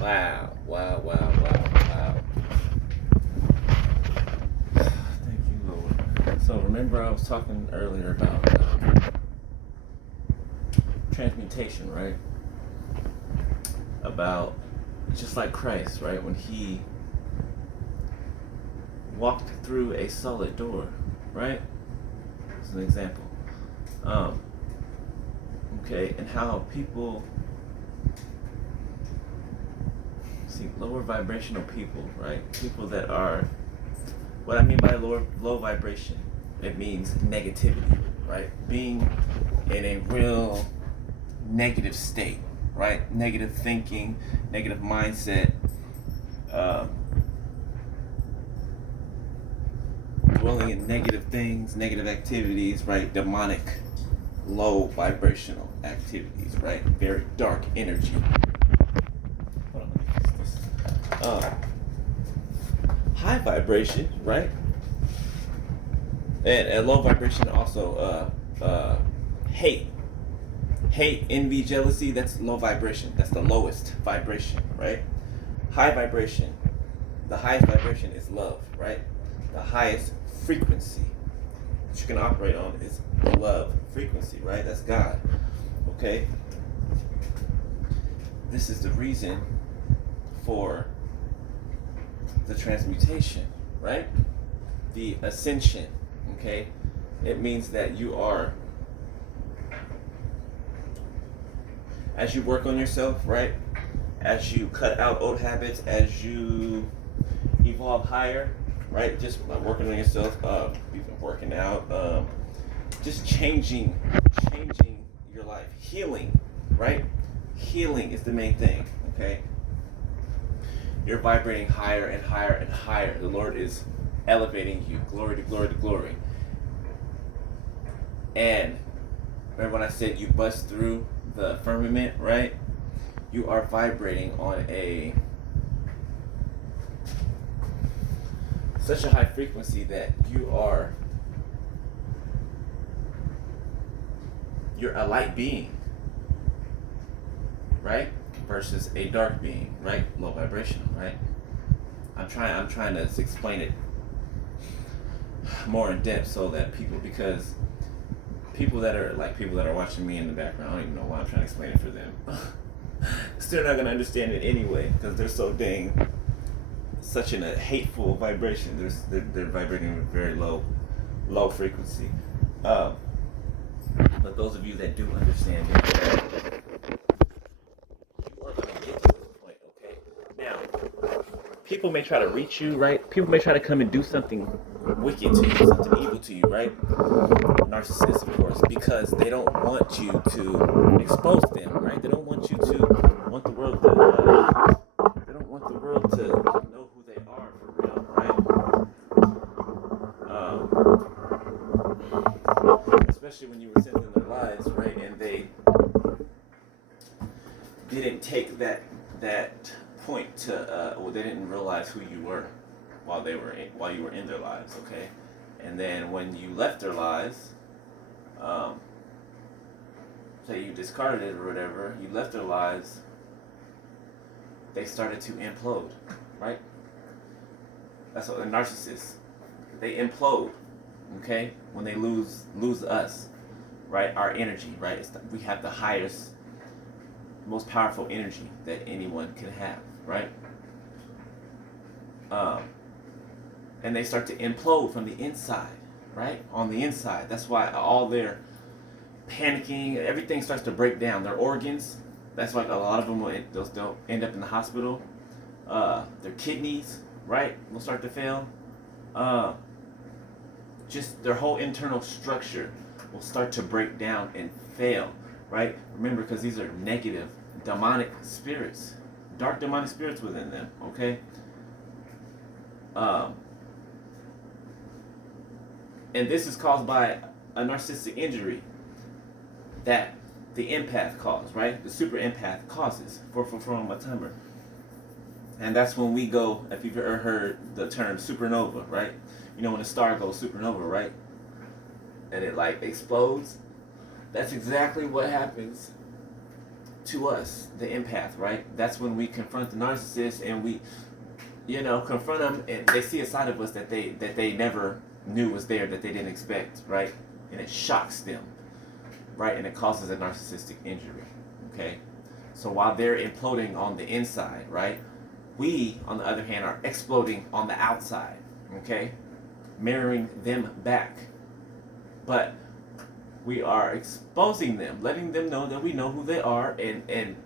Wow, wow, wow, wow, wow. Thank you, Lord. So remember I was talking earlier about transmutation, right? About just like Christ, right? When he walked through a solid door, right? As an example. Um, okay, and how people see lower vibrational people, right? People that are, what I mean by low vibration, it means negativity, right? Being in a real negative state, right? Negative thinking, negative mindset, um, dwelling in negative things, negative activities, right? Demonic, low vibrational activities, right? Very dark energy. Hold on, let me fix this. High vibration, right? And low vibration also hate. Hate, envy, jealousy, that's low vibration. That's the lowest vibration, right? High vibration. The highest vibration is love, right? The highest frequency that you can operate on is the love frequency, right? That's God. Okay? This is the reason for the transmutation, right? The ascension, okay? It means that you are, as you work on yourself, right? As you cut out old habits, as you evolve higher, right? Just working on yourself, even working out, just changing your life, healing, right? Healing is the main thing, okay? You're vibrating higher and higher and higher. The Lord is elevating you, glory to glory to glory. And remember when I said you bust through the firmament, right? You are vibrating on a such a high frequency that you're a light being, right? Versus a dark being, right? Low vibrational, right? I'm trying to explain it more in depth so that because people that are watching me in the background, I don't even know why I'm trying to explain it for them. Still not gonna understand it anyway because they're so dang such in a hateful vibration. They're vibrating at a very low frequency. But those of you that do understand it, you are gonna get to this point, okay? Now, people may try to reach you, right? People may try to come and do something wicked to you, something evil to you, right? Narcissists, of course, because they don't want you to expose them, right? They don't want you to want the world to. They don't want the world to know who they are for real, right? Especially when you were sent in their lives, right? And they didn't take that point to, well, they didn't realize who you were while you were in their lives, okay? And then when you left their lives, say you discarded it or whatever, you left their lives, they started to implode, right? That's what a narcissist, they implode, okay? When they lose us, right? Our energy, right? We have the highest, most powerful energy that anyone can have, right? And they start to implode from the inside, right? On the inside. That's why all their panicking, everything starts to break down. Their organs, that's why a lot of them they'll end up in the hospital. Their kidneys, right, will start to fail. Just their whole internal structure will start to break down and fail, right? Remember, because these are negative, demonic spirits, dark demonic spirits within them, okay? And this is caused by a narcissistic injury that the empath caused, right? The super empath causes for my timer. And that's when we go, if you've ever heard the term supernova, right? You know when a star goes supernova, right? And it like explodes. That's exactly what happens to us, the empath, right? That's when we confront the narcissist and we, confront them, and they see a side of us that they never knew was there, that they didn't expect, right? And it shocks them, right? And it causes a narcissistic injury, okay? So while they're imploding on the inside, right, we, on the other hand, are exploding on the outside, okay? Mirroring them back. But we are exposing them, letting them know that we know who they are, and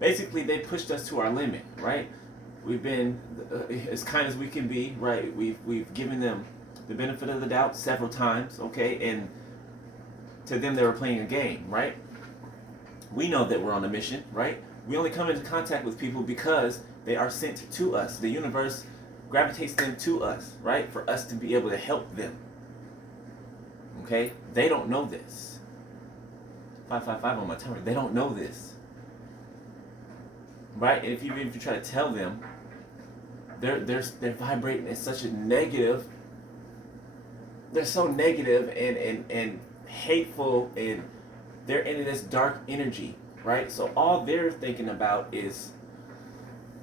basically they pushed us to our limit, right? We've been as kind as we can be, right? We've given them the benefit of the doubt several times, okay? And to them, they were playing a game, right? We know that we're on a mission, right? We only come into contact with people because they are sent to us. The universe gravitates them to us, right? For us to be able to help them. Okay? They don't know this. 555 on my timer. They don't know this. Right? And if you try to tell them, they're vibrating at such a negative, they're so negative and hateful, and they're in this dark energy, right? So all they're thinking about is,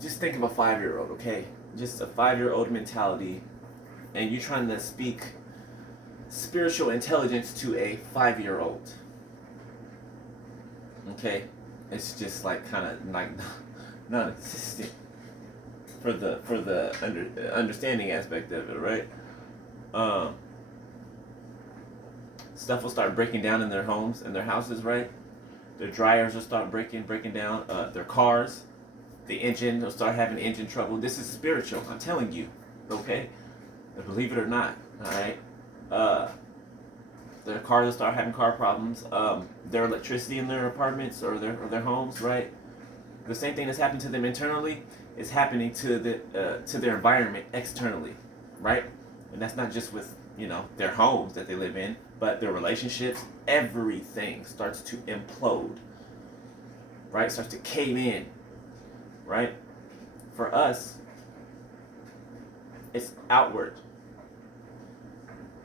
just think of a 5-year-old, okay? Just a 5-year-old mentality, and you're trying to speak spiritual intelligence to a 5-year-old. Okay? It's just like kind of like non-existent for the understanding aspect of it, right? Stuff will start breaking down in their homes and their houses, right? Their dryers will start breaking down. Their cars, the engine will start having engine trouble. This is spiritual, I'm telling you, okay? Believe it or not, all right? Their cars will start having car problems. Their electricity in their apartments or their homes, right? The same thing that's happened to them internally is happening to their environment externally, right? And that's not just with their homes that they live in, but their relationships. Everything starts to implode, right? Starts to cave in, right? For us, it's outward.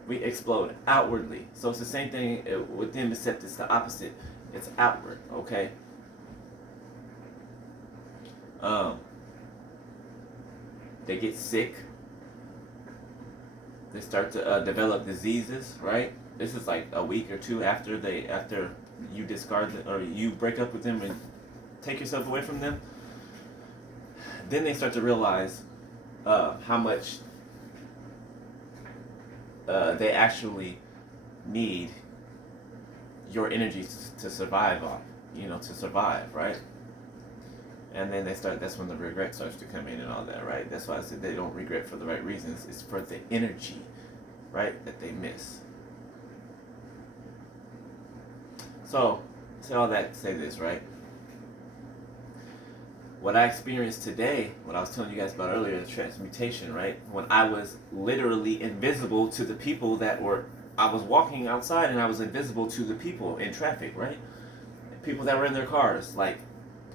We explode outwardly. So it's the same thing with them, except it's the opposite. It's outward, okay? They get sick. They start to develop diseases, right? This is like a week or two after you discard them, or you break up with them and take yourself away from them. Then they start to realize how much they actually need your energy to survive on, to survive, right? And then that's when the regret starts to come in and all that, right? That's why I said they don't regret for the right reasons. It's for the energy, right, that they miss. So, say all that to say this, right? What I experienced today, what I was telling you guys about earlier, the transmutation, right? When I was literally invisible to the people I was walking outside and I was invisible to the people in traffic, right? People that were in their cars. Like,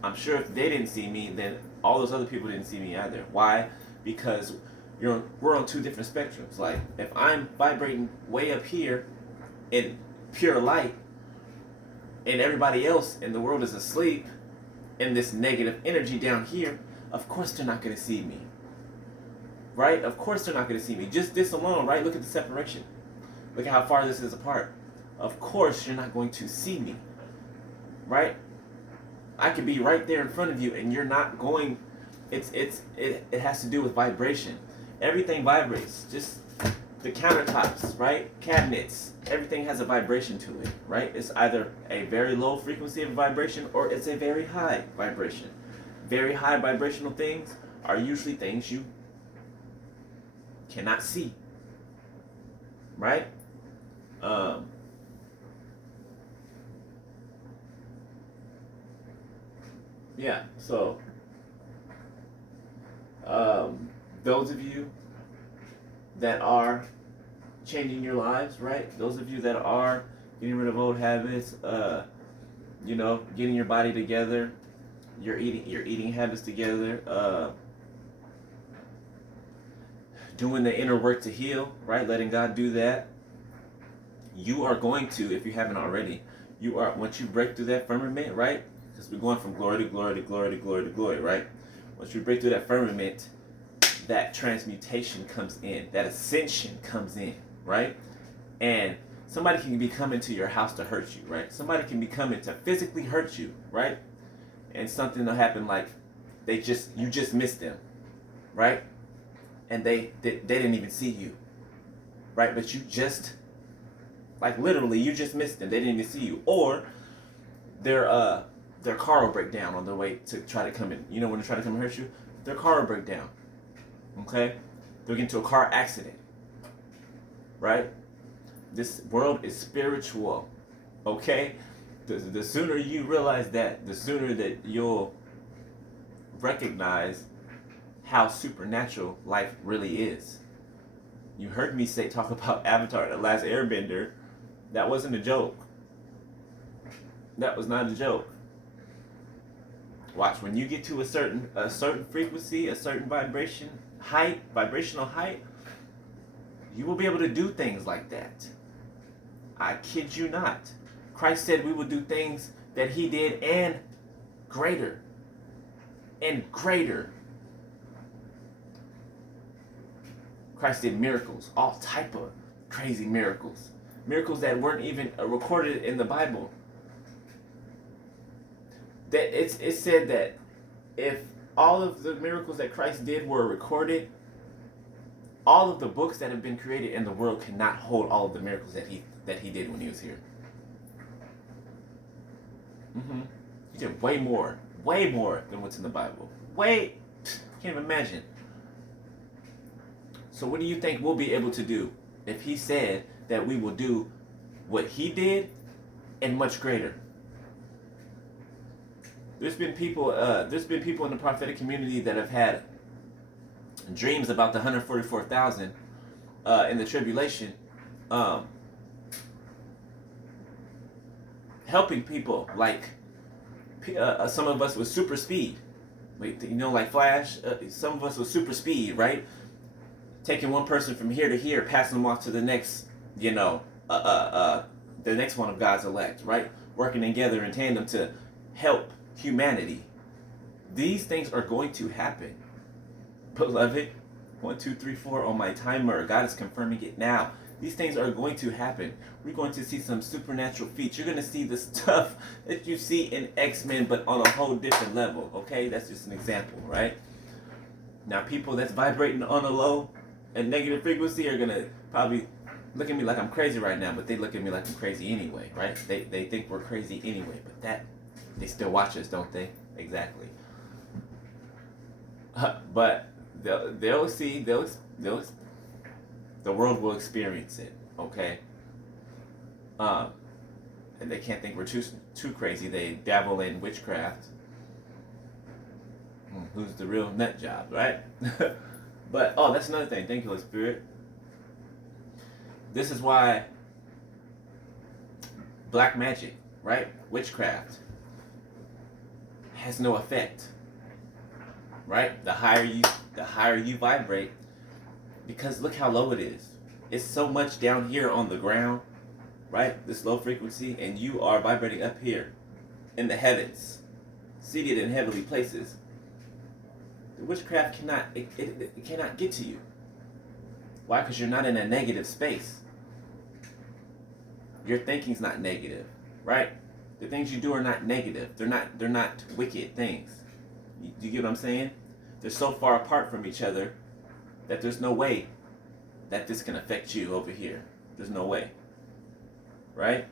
I'm sure if they didn't see me, then all those other people didn't see me either. Why? Because we're on two different spectrums. Like, if I'm vibrating way up here in pure light, and everybody else in the world is asleep in this negative energy down here, of course they're not going to see me. Right? Of course they're not going to see me. Just this alone, right? Look at the separation. Look at how far this is apart. Of course you're not going to see me. Right? I could be right there in front of you and you're not going. It has to do with vibration. Everything vibrates. Just the countertops, right? Cabinets. Everything has a vibration to it, right? It's either a very low frequency of vibration or it's a very high vibration. Very high vibrational things are usually things you cannot see, right? Yeah, so those of you that are changing your lives, right? Those of you that are getting rid of old habits, getting your body together, your eating habits together, doing the inner work to heal, right? Letting God do that. You are going to, if you haven't already, once you break through that firmament, right? Because we're going from glory to glory to glory to glory to glory, right? Once you break through that firmament, that transmutation comes in, that ascension comes in, right? And somebody can be coming to your house to hurt you, right? Somebody can be coming to physically hurt you, right? And something will happen like you just missed them, right? And they didn't even see you, right? But you just, like literally, you just missed them. They didn't even see you. Or their car will break down on their way to try to come in. You know, when they try to come and hurt you, their car will break down. Okay? They'll get into a car accident. Right? This world is spiritual. Okay? The sooner you realize that, the sooner that you'll recognize how supernatural life really is. You heard me talk about Avatar, the last Airbender. That wasn't a joke. That was not a joke. Watch, when you get to a certain frequency, a certain vibrational height, you will be able to do things like that. I kid you not. Christ said we would do things that he did and greater. And greater. Christ did miracles, all type of crazy miracles. Miracles that weren't even recorded in the Bible. That it said that if all of the miracles that Christ did were recorded, all of the books that have been created in the world cannot hold all of the miracles that he did when he was here. He did way more than what's in the Bible. Can't even imagine. So what do you think we'll be able to do if he said that we will do what he did and much greater? There's been people in the prophetic community that have had dreams about the 144,000 in the tribulation, helping people like some of us with super speed, like Flash. Some of us with super speed, right? Taking one person from here to here, passing them off to the next, the next one of God's elect, right? Working together in tandem to help humanity. These things are going to happen. Beloved, 1, 2, 3, 4 on my timer. God is confirming it now. These things are going to happen. We're going to see some supernatural feats. You're going to see the stuff that you see in X-Men, but on a whole different level. Okay? That's just an example, right? Now, people that's vibrating on a low and negative frequency are going to probably look at me like I'm crazy right now, but they look at me like I'm crazy anyway, right? They think we're crazy anyway, but they still watch us, don't they? Exactly. But they'll see, the world will experience it, okay? And they can't think we're too crazy. They dabble in witchcraft. Who's the real nut job, right? But, that's another thing. Thank you, Holy Spirit. This is why black magic, right? Witchcraft has no effect, right? The higher you vibrate, because look how low it is. It's so much down here on the ground, right? This low frequency, and you are vibrating up here in the heavens, seated in heavenly places. The witchcraft cannot get to you. Why? Because you're not in a negative space. Your thinking's not negative, right? The things you do are not negative. They're not wicked things. You get what I'm saying? They're so far apart from each other that there's no way that this can affect you over here. There's no way. Right?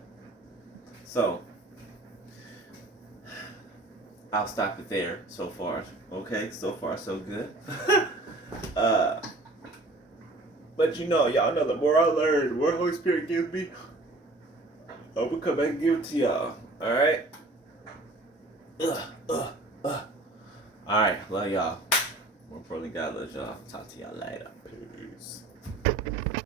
So, I'll stop it there so far. Okay? So far, so good. But y'all know the more I learn, the more Holy Spirit gives me, I will come back and give it to y'all. Alright? Alright, love y'all. More importantly, God loves y'all. Talk to y'all later. Peace.